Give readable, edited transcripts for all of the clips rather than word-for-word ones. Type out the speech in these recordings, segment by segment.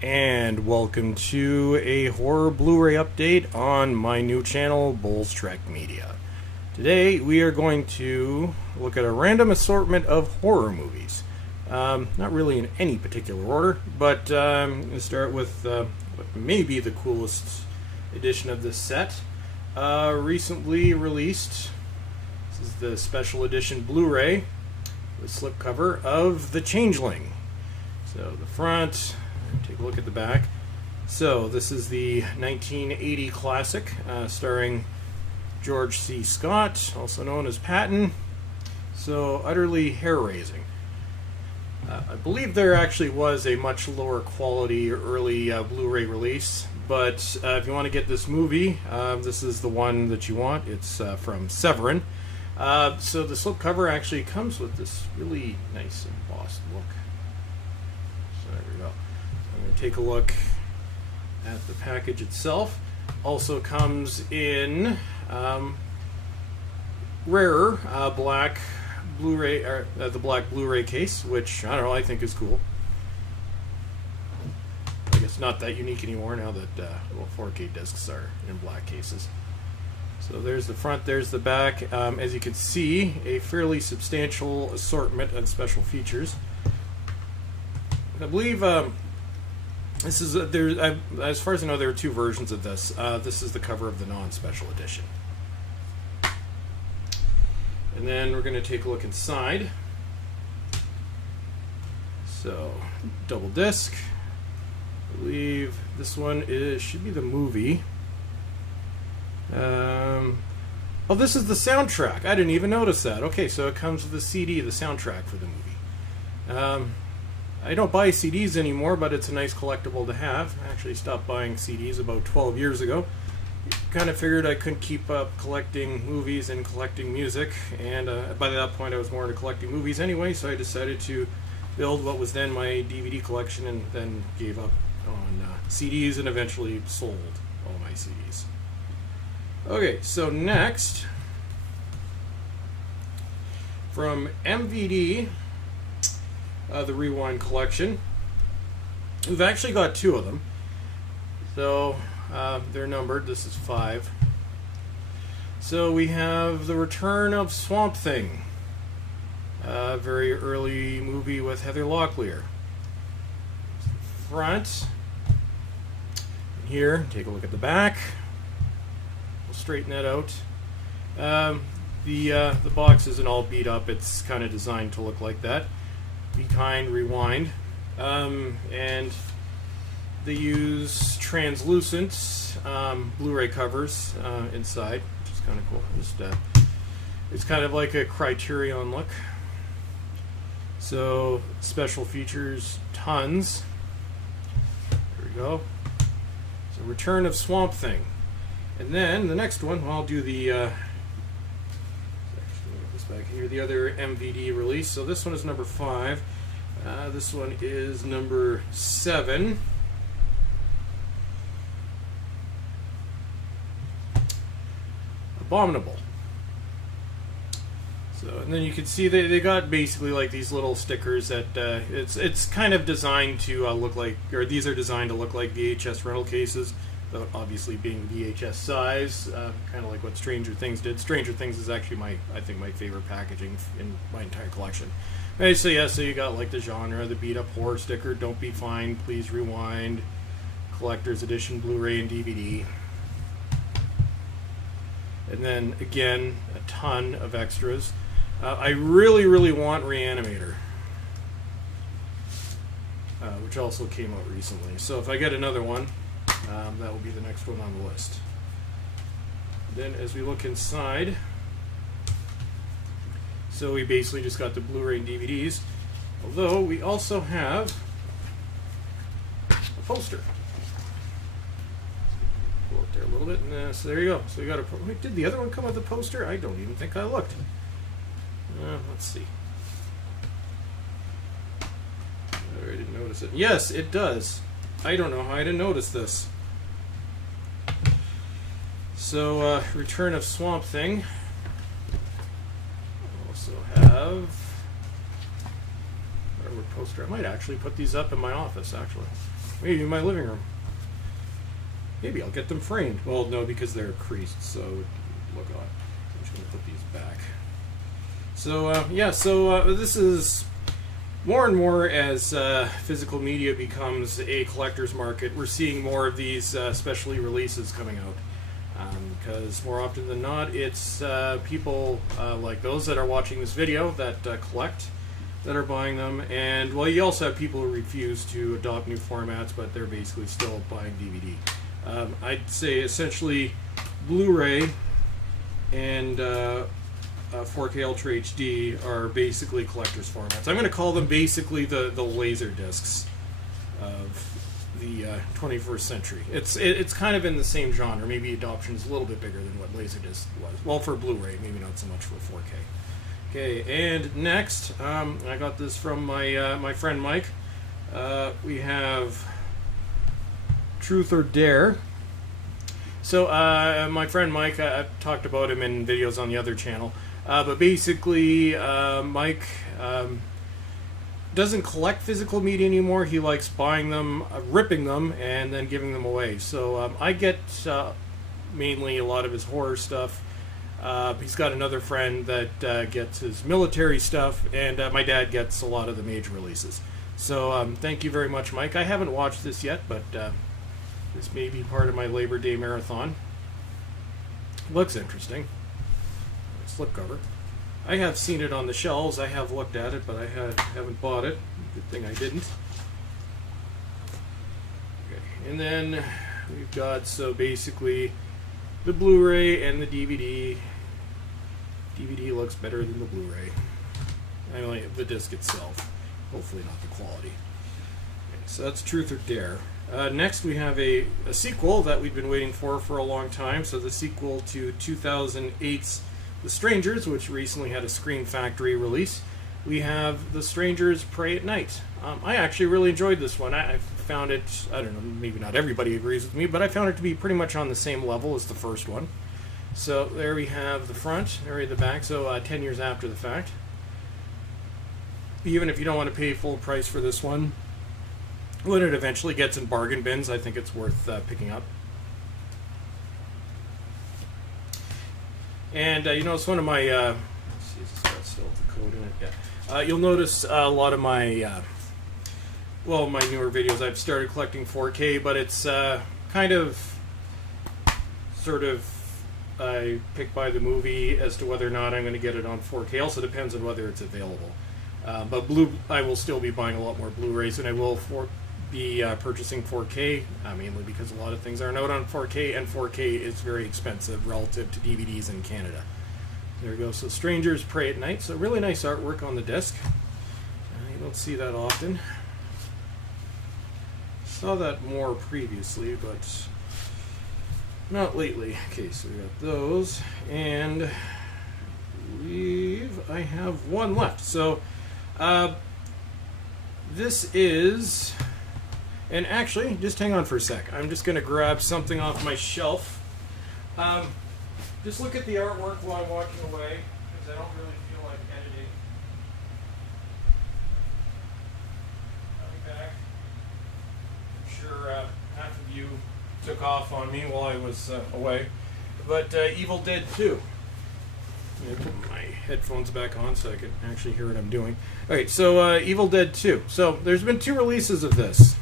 And welcome to a Horror Blu-Ray update on my new channel, Bulls Trek Media. Today we are going to look at a random assortment of horror movies. Not really in any particular order, but I'm going to start with what may be the coolest edition of this set. Recently released, this is the special edition Blu-ray with slipcover of The Changeling. So the front, take a look at the back. So this is the 1980 classic starring George C. Scott, also known as Patton. So utterly hair-raising. I believe there actually was a much lower quality early Blu-ray release, but if you want to get this movie, this is the one that you want. It's from Severin. So the slipcover actually comes with this really nice embossed look. So there we go. I'm going to take a look at the package itself. Also comes in rarer black Blu-ray, the black Blu-ray case, which I don't know, I think is cool. I guess not that unique anymore now that 4K discs are in black cases. So there's the front, there's the back. As you can see, a fairly substantial assortment and special features. I believe this is as far as I know, there are two versions of this. This is the cover of the non-special edition. And then we're going to take a look inside. So, double disc. I believe this one should be the movie. Oh, this is the soundtrack. I didn't even notice that. Okay, so it comes with the CD, the soundtrack for the movie. I don't buy CDs anymore, but it's a nice collectible to have. I actually stopped buying CDs about 12 years ago. Kind of figured I couldn't keep up collecting movies and collecting music, and by that point I was more into collecting movies anyway, so I decided to build what was then my DVD collection and then gave up on CDs and eventually sold all my CDs. Okay, so next, from MVD, the Rewind collection, we've actually got two of them. So they're numbered. This is 5. So we have The Return of Swamp Thing, a very early movie with Heather Locklear. Front. Here, take a look at the back. We'll straighten that out. The box isn't all beat up. It's kind of designed to look like that. Be Kind, Rewind. And they use translucent Blu-ray covers inside, which is kind of cool. It's kind of like a Criterion look. So special features, tons. There we go. So Return of Swamp Thing, and then the next one, I'll do the. Actually, get this back here. The other MVD release. So this one is number 5. This one is number 7. Abominable. So, and then you can see they got basically like these little stickers that it's kind of designed to look like, or these are designed to look like VHS rental cases, but obviously being VHS size, kind of like what Stranger Things did. Stranger Things is actually I think my favorite packaging in my entire collection. Okay, so yeah, so you got like the genre, the beat up horror sticker, Don't Be Fined, Please Rewind, collector's edition Blu-ray and DVD. And then again, a ton of extras. I really, really want Reanimator, which also came out recently. So if I get another one, that will be the next one on the list. Then as we look inside, so we basically just got the Blu-ray and DVDs, although we also have a poster. Go up there a little bit, and so there you go. So we got a. Wait, did the other one come with a poster? I don't even think I looked. Let's see. I didn't notice it. Yes, it does. I don't know how I didn't notice this. So, Return of Swamp Thing. Also have cardboard poster. I might actually put these up in my office, actually. Maybe in my living room. Maybe I'll get them framed. Well, no, because they're creased, so it would look odd. I'm just going to put these back. So, this is more and more as physical media becomes a collector's market. We're seeing more of these specialty releases coming out. Because more often than not, it's people like those that are watching this video that collect that are buying them. And, well, you also have people who refuse to adopt new formats, but they're basically still buying DVD. I'd say essentially Blu-ray and 4K Ultra HD are basically collector's formats. I'm going to call them basically the laser discs of the 21st century. It's kind of in the same genre. Maybe adoption is a little bit bigger than what Laserdisc was. Well, for Blu-ray, maybe not so much for 4K. Okay, and next, I got this from my friend Mike. We have Truth or Dare. So my friend Mike, I've talked about him in videos on the other channel. But basically, Mike doesn't collect physical media anymore. He likes buying them, ripping them, and then giving them away. So I get mainly a lot of his horror stuff. He's got another friend that gets his military stuff, and my dad gets a lot of the major releases. So thank you very much, Mike. I haven't watched this yet, but this may be part of my Labor Day marathon. Looks interesting. Slipcover. I have seen it on the shelves. I have looked at it, but I haven't bought it. Good thing I didn't. Okay. And then we've got, so basically, the Blu-ray and the DVD. DVD looks better than the Blu-ray. I mean, the disc itself. Hopefully not the quality. Okay, so that's Truth or Dare. Next we have a sequel that we've been waiting for a long time. So the sequel to 2008's The Strangers, which recently had a Scream Factory release. We have The Strangers Pray at Night. I actually really enjoyed this one. I found it, I don't know, maybe not everybody agrees with me, but I found it to be pretty much on the same level as the first one. So there we have the front, there we have the back, so 10 years after the fact. Even if you don't want to pay full price for this one, when it eventually gets in bargain bins, I think it's worth picking up. And you notice one of my, let's see, is this got still the code in it? Yeah. You'll notice a lot of my, well, my newer videos, I've started collecting 4K, but it's kind of, sort of, I pick by the movie as to whether or not I'm going to get it on 4K. Also depends on whether it's available. But I will still be buying a lot more Blu-rays, and I will be purchasing 4K, mainly because a lot of things aren't out on 4K, and 4K is very expensive relative to DVDs in Canada. There we go. So Strangers Pray at Night. So really nice artwork on the disc. You don't see that often. Saw that more previously, but not lately. Okay, so we got those, and I believe I have one left. So this is, and actually, just hang on for a sec. I'm just going to grab something off my shelf. Just look at the artwork while I'm walking away, because I don't really feel like editing. I'll be back. I'm sure half of you took off on me while I was away. But Evil Dead 2. I'm going to put my headphones back on so I can actually hear what I'm doing. Alright, so Evil Dead 2. So there's been 2 releases of this.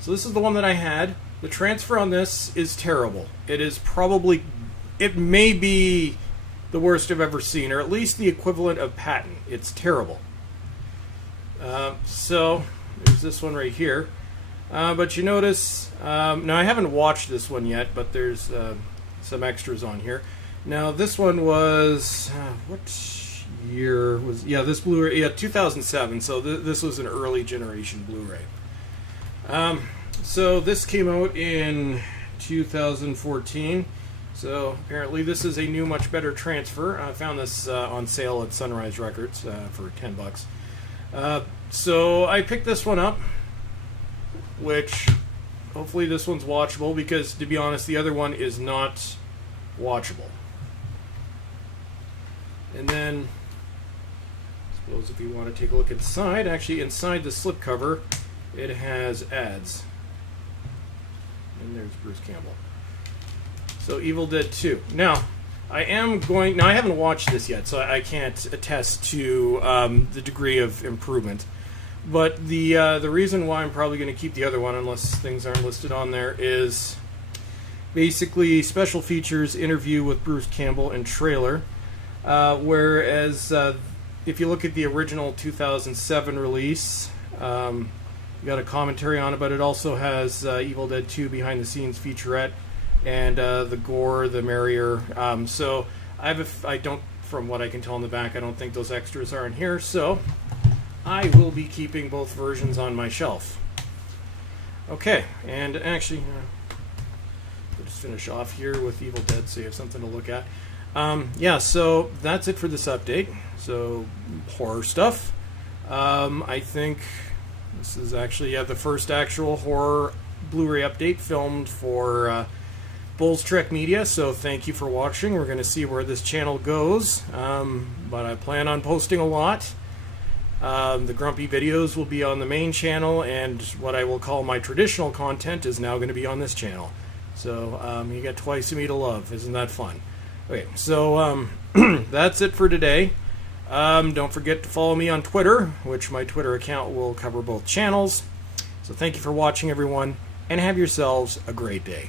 So this is the one that I had. The transfer on this is terrible. It is probably, it may be the worst I've ever seen, or at least the equivalent of Patton. It's terrible. So there's this one right here. But you notice, now I haven't watched this one yet, but there's some extras on here. Now this one was, what year was, yeah, this Blu-ray, yeah, 2007, so this was an early generation Blu-ray. So this came out in 2014, so apparently this is a new, much better transfer. I found this on sale at Sunrise Records for $10. So I picked this one up, which hopefully this one's watchable, because to be honest, the other one is not watchable. And then let's Those of you want to take a look inside, actually inside the slipcover, it has ads. And there's Bruce Campbell. So Evil Dead 2. Now, I haven't watched this yet, so I can't attest to the degree of improvement. But the reason why I'm probably going to keep the other one, unless things aren't listed on there, is basically special features, interview with Bruce Campbell, and trailer. Whereas if you look at the original 2007 release, you got a commentary on it, but it also has Evil Dead 2 behind the scenes featurette, and the gore, the merrier. So I don't, from what I can tell in the back, I don't think those extras are in here. So I will be keeping both versions on my shelf. Okay, and actually, we'll just finish off here with Evil Dead so you have something to look at. Yeah, so that's it for this update. So, horror stuff. I think this is actually the first actual horror Blu-ray update filmed for Bulls Trek Media, so thank you for watching. We're going to see where this channel goes, but I plan on posting a lot. The grumpy videos will be on the main channel, and what I will call my traditional content is now going to be on this channel. So you get twice of me to love. Isn't that fun? Okay, so that's it for today. Don't forget to follow me on Twitter, which my Twitter account will cover both channels. So thank you for watching, everyone, and have yourselves a great day.